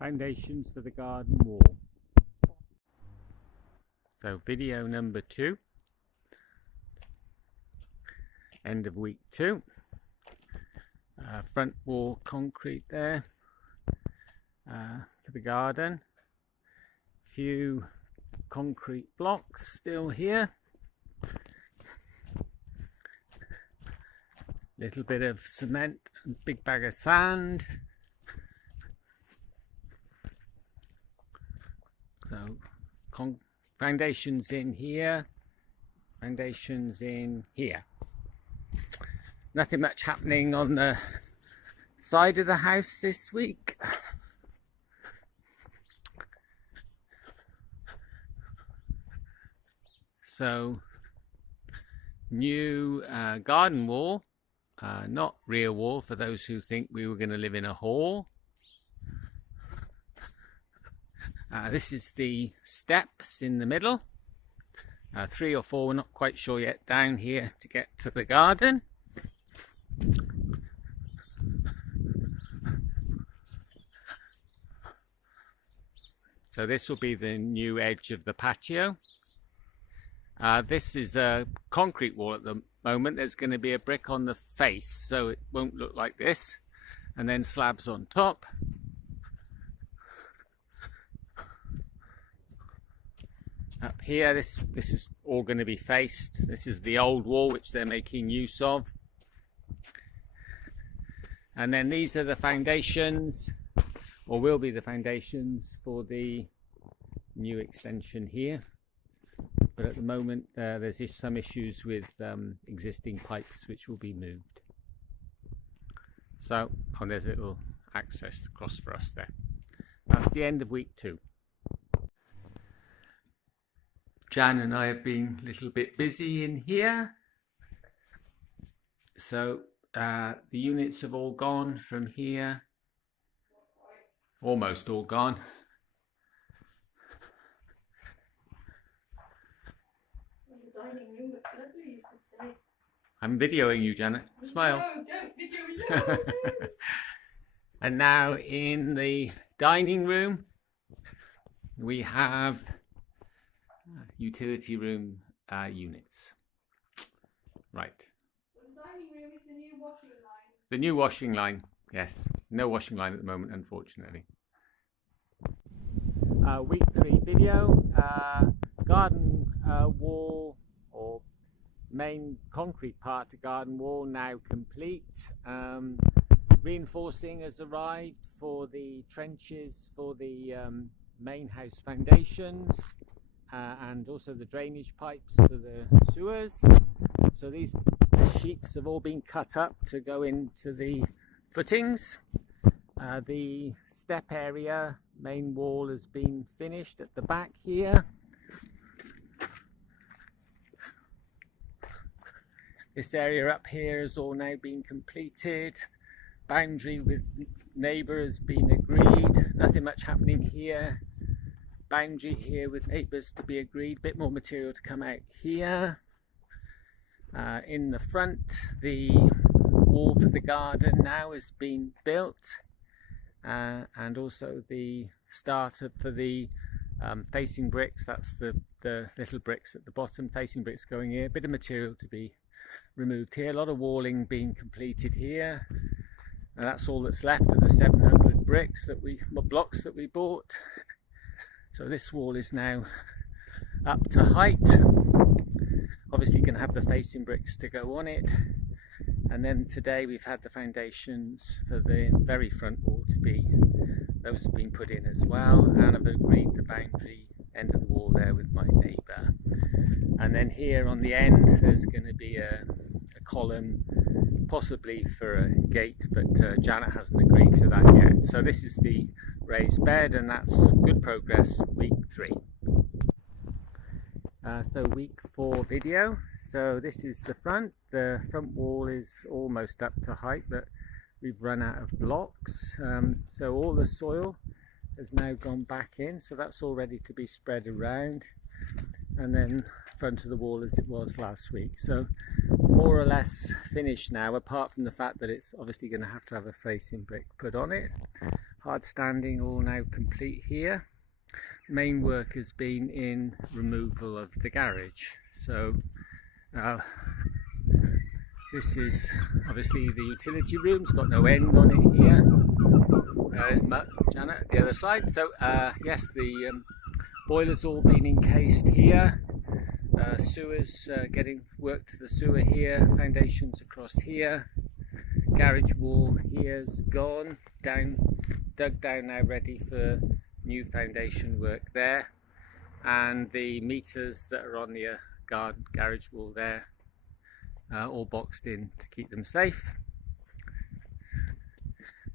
Foundations for the garden wall. So video number 2, end of week 2. Front wall concrete there for the garden. Few concrete blocks still here. Little bit of cement and big bag of sand. So foundations in here, foundations in here. Nothing much happening on the side of the house this week. So new garden wall, not rear wall for those who think we were going to live in a hall. This is the steps in the middle, 3 or 4, we're not quite sure yet, down here to get to the garden. So this will be the new edge of the patio. This is a concrete wall at the moment. There's going to be a brick on the face, so it won't look like this, and then slabs on top. Up here, this is all going to be faced. This is the old wall which they're making use of. And then these are the foundations, or will be the foundations, for the new extension here. But at the moment there's some issues with existing pipes which will be moved. So there's a little access across for us there. That's the end of week 2. Jan and I have been a little bit busy in here. So the units have all gone from here. Almost all gone. The dining room looks lovely, you could say. I'm videoing you, Janet. Smile. No, don't video you. And now in the dining room we have utility room units. Right. The dining room is the new washing line. The new washing line, yes. No washing line at the moment, unfortunately. Week 3 video. Garden wall, or main concrete part of garden wall now complete. Reinforcing has arrived for the trenches for the main house foundations. And also the drainage pipes for the sewers. So these sheets have all been cut up to go into the footings. The step area, main wall, has been finished at the back here. This area up here has all now been completed. Boundary with neighbour has been agreed. Nothing much happening here. Boundary here with neighbours to be agreed. Bit more material to come out here. In the front, the wall for the garden now has been built, and also the starter for the facing bricks. That's the little bricks at the bottom, facing bricks going here. Bit of material to be removed here. A lot of walling being completed here, and that's all that's left of the 700 blocks that we bought. So this wall is now up to height. Obviously going to have the facing bricks to go on it. And then today we've had the foundations for the very front wall to be, those have been put in as well. And I've agreed the boundary end of the wall there with my neighbour. And then here on the end there's going to be a column, possibly for a gate, but Janet hasn't agreed to that yet. So this is the raised bed, and that's good progress, week 3. So week 4 video. So this is the front wall is almost up to height, but we've run out of blocks. So all the soil has now gone back in, so that's all ready to be spread around. And then front of the wall as it was last week. So more or less finished now, apart from the fact that it's obviously going to have a facing brick put on it. hard standing all now complete here. Main work has been in removal of the garage. So this is obviously the utility room. It's got no end on it here. There's Janet at the other side. So yes, the boiler's all been encased here. Sewers, getting work to the sewer here. Foundations across here. Garage wall here's gone. Dug down now, ready for new foundation work there. And the meters that are on the garage wall there, all boxed in to keep them safe.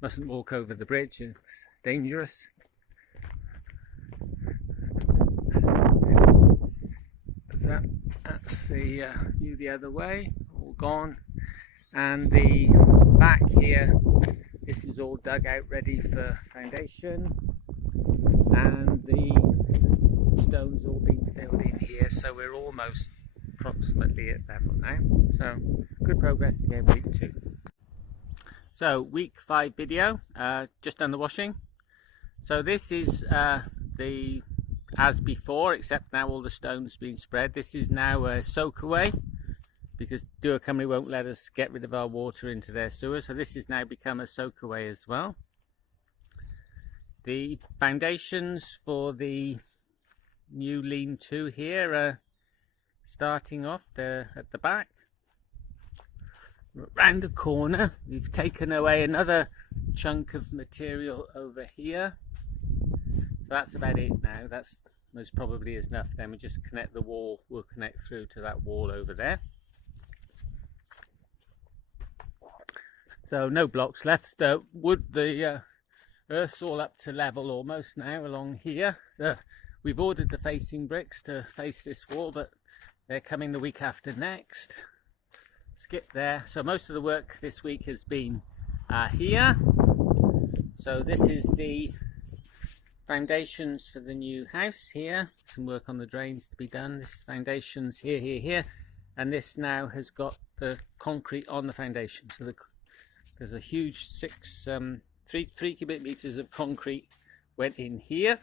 Mustn't walk over the bridge, it's dangerous. That's the view the other way, all gone. And the back here, this is all dug out ready for foundation. And the stones all being filled in here, so we're almost approximately at level now. So good progress again, week 2. So week 5 video, just done the washing. So this is the as before, except now all the stones been spread. This is now a soak away because Dewar Cymru won't let us get rid of our water into their sewer. So this has now become a soak away as well. The foundations for the new lean-to here are starting off at the back. Round the corner, we've taken away another chunk of material over here. So that's about it now. That's most probably is enough. Then we just connect the wall. We'll connect through to that wall over there. So no blocks left. The earth's all up to level almost now along here. We've ordered the facing bricks to face this wall, but they're coming the week after next. Skip there. So most of the work this week has been here. So this is the foundations for the new house here. Some work on the drains to be done. This is foundations here. And this now has got the concrete on the foundation. So there's a huge 3 cubic meters of concrete went in here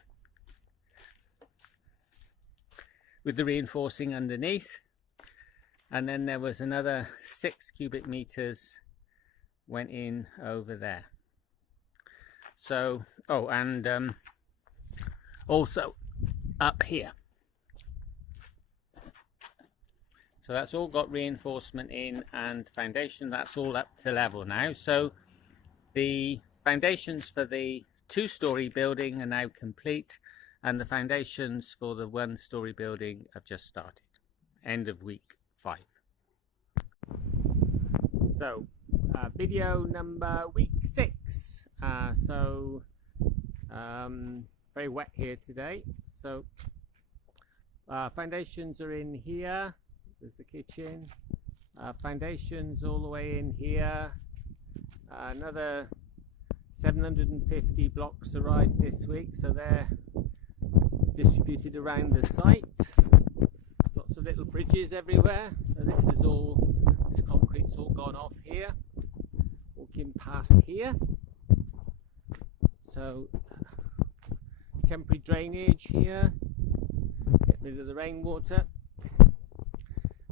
with the reinforcing underneath. And then there was another 6 cubic meters went in over there. So, oh, and also up here. So that's all got reinforcement in and foundation. That's all up to level now. So the foundations for the 2-story building are now complete, and the foundations for the 1-story building have just started. End of week 5. So video number week 6. Very wet here today. So foundations are in here. There's the kitchen. Foundations all the way in here. Another 750 blocks arrived this week, so they're distributed around the site. Lots of little bridges everywhere. So this concrete's all gone off here. Walking past here. So temporary drainage here. Get rid of the rainwater.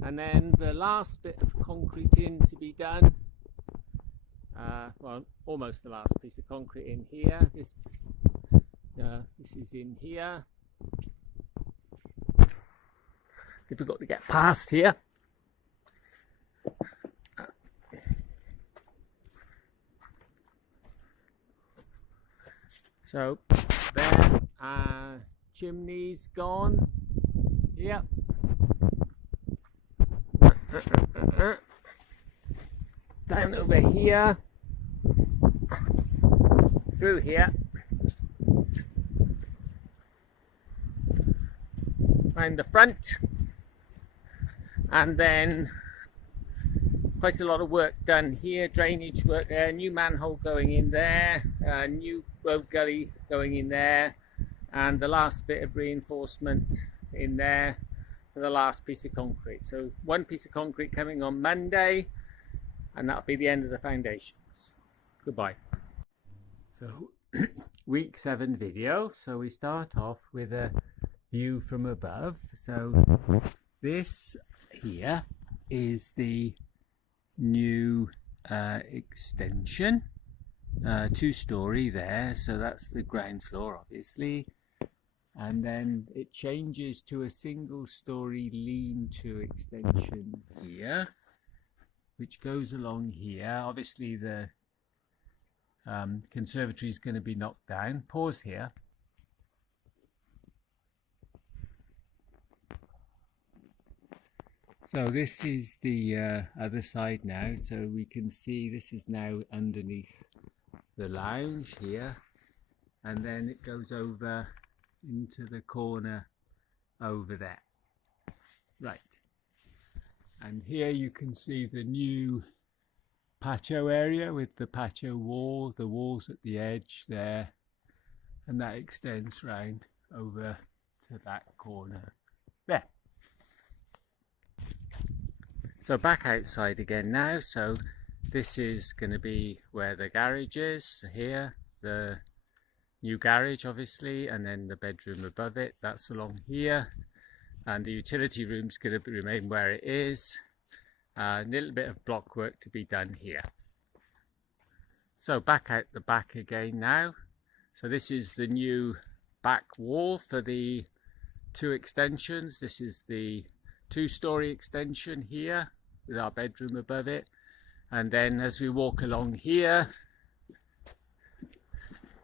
And then the last bit of concrete in to be done. Well, almost the last piece of concrete in here. This is in here. Difficult to get past here. So there, chimney's gone. Yep. Down over here, through here, round the front, and then quite a lot of work done here, drainage work there, new manhole going in there, new road gully going in there, and the last bit of reinforcement in there for the last piece of concrete. So 1 piece of concrete coming on Monday, and that'll be the end of the foundations. Goodbye. So week 7 video. So we start off with a view from above. So this here is the new extension, 2-story there. So that's the ground floor, obviously. And then it changes to a 1-story lean-to extension here, which goes along here. Obviously the conservatory is going to be knocked down. Pause here. So this is the other side now, so we can see this is now underneath the lounge here, and then it goes over into the corner over there. Right, and here you can see the new patio area with the patio wall, the walls at the edge there, and that extends round over to that corner there. So back outside again now. So this is going to be where the garage is here, the new garage obviously, and then the bedroom above it, that's along here, and the utility room's going to remain where it is. A little bit of block work to be done here. So back out the back again now. So this is the new back wall for the 2 extensions. This is the 2-story extension here with our bedroom above it, and then as we walk along here,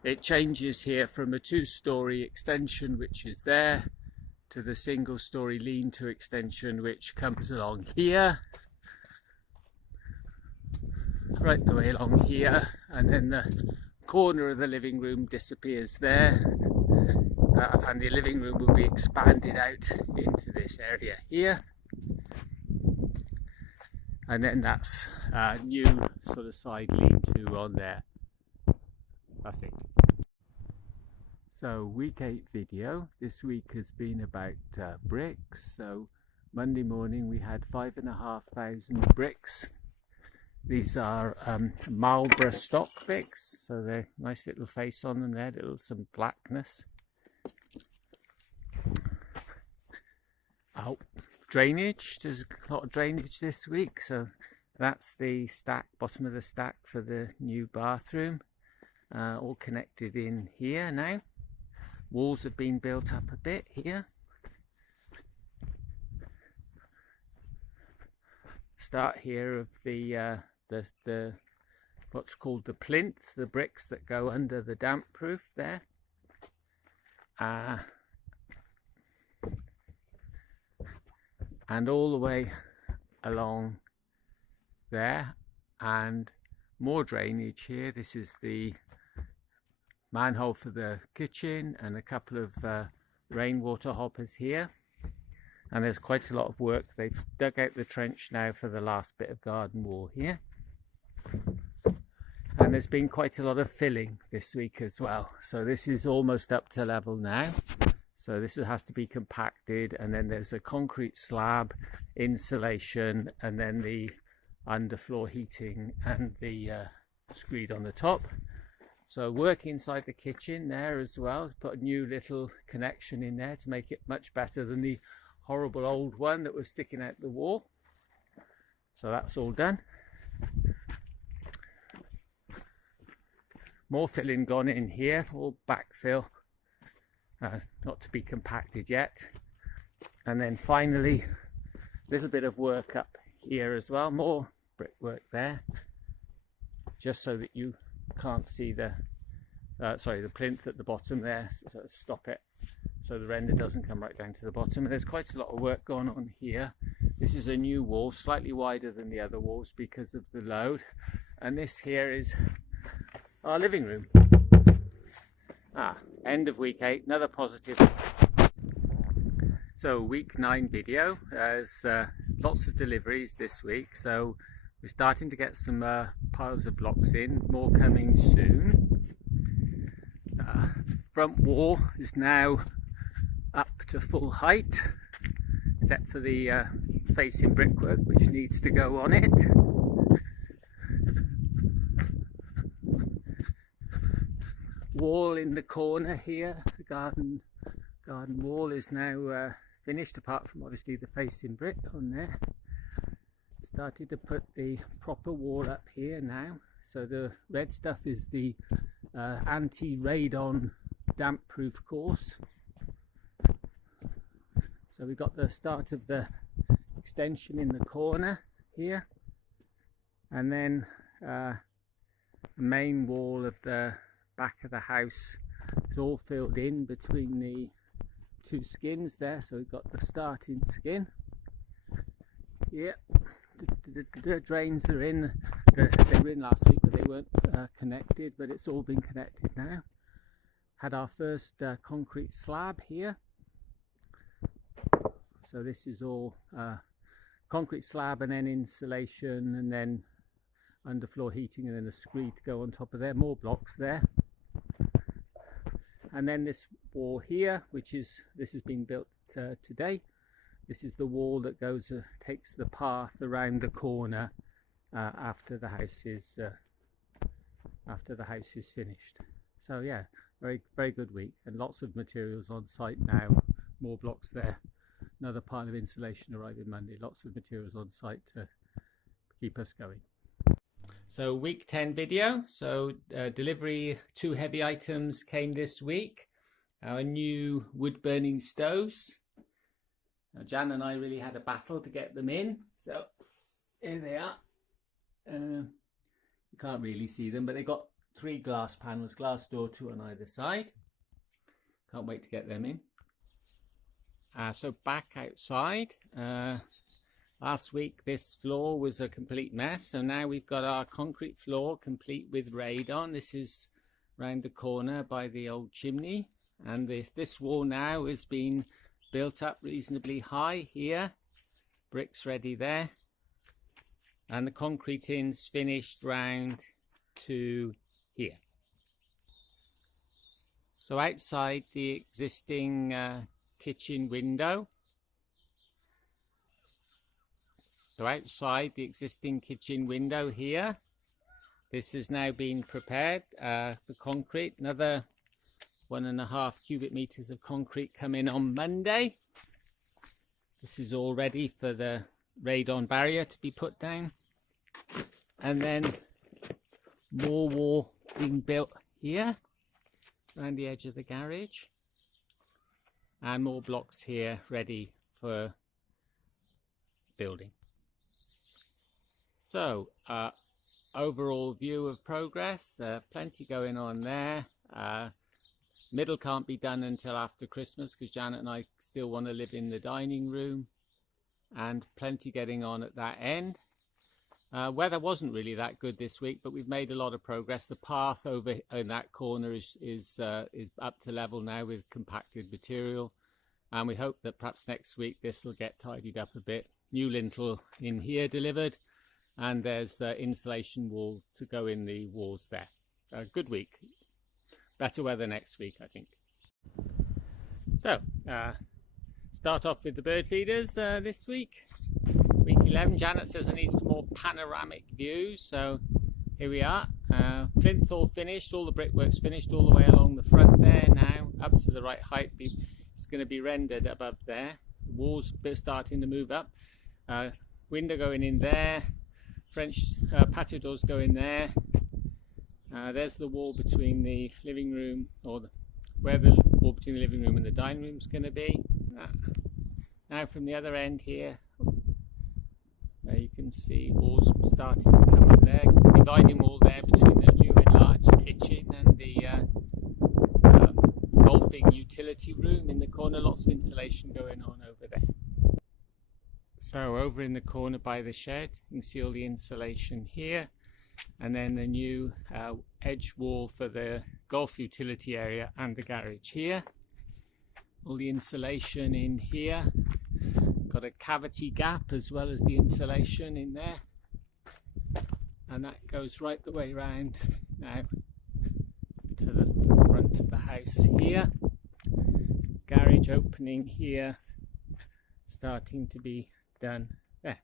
it changes here from a 2-story extension which is there to the 1-story lean-to extension which comes along here, right the way along here, and then the corner of the living room disappears there, and the living room will be expanded out into this area here, and then that's a new sort of side lean-to on there. That's it. So week 8 video this week has been about bricks. So Monday morning we had 5,500 bricks. These are Marlborough stock bricks, so they're nice little face on them there, some blackness. Oh, drainage, there's a lot of drainage this week, so that's the stack, bottom of the stack for the new bathroom, all connected in here now. Walls have been built up a bit here. Start here of the what's called the plinth, the bricks that go under the damp proof there. And all the way along there, and more drainage here. This is the manhole for the kitchen and a couple of rainwater hoppers here, and there's quite a lot of work. They've dug out the trench now for the last bit of garden wall here, and there's been quite a lot of filling this week as well. So this is almost up to level now, so this has to be compacted, and then there's a concrete slab, insulation, and then the underfloor heating and the screed on the top. So work inside the kitchen there as well. Put a new little connection in there to make it much better than the horrible old one that was sticking out the wall. So that's all done. More filling gone in here, all backfill, not to be compacted yet. And then finally, a little bit of work up here as well, more brickwork there, just so that you can't see the the plinth at the bottom there, so stop it so the render doesn't come right down to the bottom. And there's quite a lot of work going on here. This is a new wall, slightly wider than the other walls because of the load, and this here is our living room. End of week 8, another positive. So week 9 video, there's lots of deliveries this week, so we're starting to get some piles of blocks in, more coming soon. Front wall is now up to full height, except for the facing brickwork which needs to go on it. wall in the corner here, the garden wall, is now finished, apart from obviously the facing brick on there. Started to put the proper wall up here now. So the red stuff is the anti-radon damp proof course. So we got the start of the extension in the corner here, and then the main wall of the back of the house is all filled in between the two skins there. So we've got the starting skin. Yep. The drains are in. They were in last week, but they weren't connected, but it's all been connected now. Had our first concrete slab here. So this is all concrete slab, and then insulation, and then underfloor heating, and then a screed to go on top of there. More blocks there. And then this wall here, this has been built today. This is the wall that goes takes the path around the corner after the house is finished. So yeah, very good week, and lots of materials on site now. More blocks there. Another pile of insulation arriving Monday. Lots of materials on site to keep us going. So week 10 video. So delivery 2 heavy items came this week. Our new wood burning stoves. Now, Jan and I really had a battle to get them in, so here they are. You can't really see them, but they got 3 glass panels, glass door, 2 on either side. Can't wait to get them in. So back outside, last week this floor was a complete mess, so now we've got our concrete floor complete with radon. This is round the corner by the old chimney, and this wall now has been built up reasonably high here. Bricks ready there, and the concrete in's finished round to here. So outside the existing kitchen window. So outside the existing kitchen window here, this has now been prepared for concrete. Another 1.5 cubic meters of concrete coming on Monday. This is all ready for the radon barrier to be put down, and then more wall being built here around the edge of the garage, and more blocks here ready for building. So overall view of progress, plenty going on there. Middle can't be done until after Christmas because Janet and I still want to live in the dining room, and plenty getting on at that end. Weather wasn't really that good this week, but we've made a lot of progress. The path over in that corner is up to level now with compacted material, and we hope that perhaps next week this will get tidied up a bit. New lintel in here delivered, and there's insulation wall to go in the walls there. Good week. Better weather next week, I think. So, start off with the bird feeders this week. Week 11, Janet says I need some more panoramic views, so here we are. Plinth all finished, all the brickwork's finished all the way along the front there now, up to the right height. It's going to be rendered above there. The walls are starting to move up. Window going in there. French patio doors go in there. There's the wall between the living room, or where the wall between the living room and the dining room is going to be. Now from the other end here, you can see walls starting to come up there, dividing wall there between the new enlarged kitchen and the golfing utility room in the corner. Lots of insulation going on over there. So over in the corner by the shed, you can see all the insulation here, and then the new edge wall for the golf utility area and the garage here. All the insulation in here. Got a cavity gap as well as the insulation in there, and that goes right the way around now to the front of the house here. Garage opening here, starting to be done there.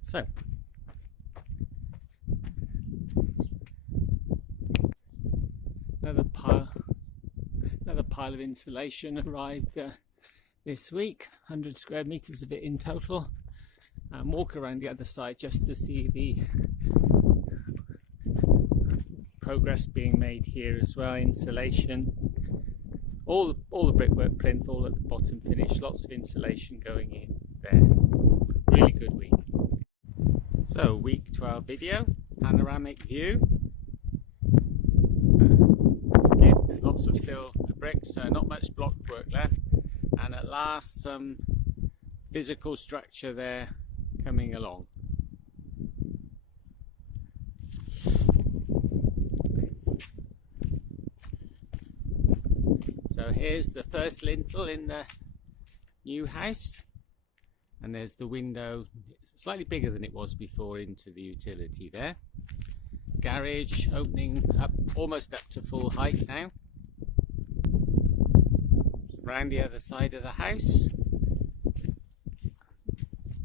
So another pile of insulation arrived this week, 100 square meters of it in total. Walk around the other side just to see the progress being made here as well. Insulation, all the brickwork plinth, all at the bottom finished, lots of insulation going in there. Really good week. So week 12 video, panoramic view. Skip, lots of still bricks, not much block work left, and at last some physical structure there coming along. So here's the first lintel in the new house, and there's the window, slightly bigger than it was before, into the utility there. Garage opening up almost up to full height now. Round the other side of the house,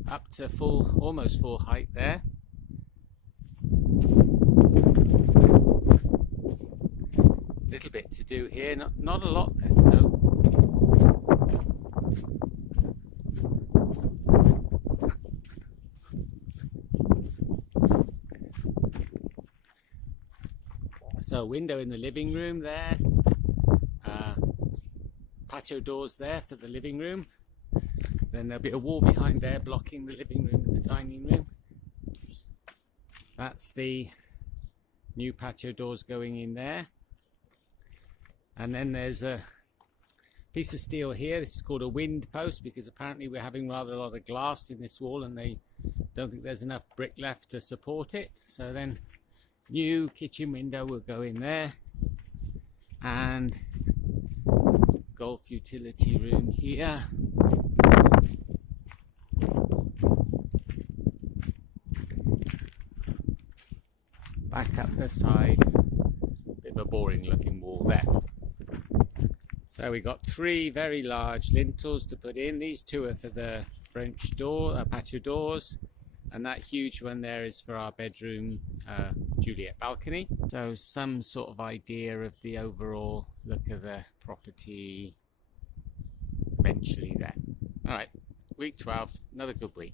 up to almost full height there. Little bit to do here, not a lot though. So window in the living room there, patio doors there for the living room. Then there'll be a wall behind there blocking the living room and the dining room. That's the new patio doors going in there. And then there's a piece of steel here. This is called a wind post because apparently we're having rather a lot of glass in this wall and they don't think there's enough brick left to support it. So then new kitchen window will go in there, and golf utility room here. Back up the side, bit of a boring looking wall there. So we got 3 very large lintels to put in. These 2 are for the French door, patio doors, and that huge one there is for our bedroom Juliet balcony. So some sort of idea of the overall look of the property eventually there. Alright, week 12, another good week.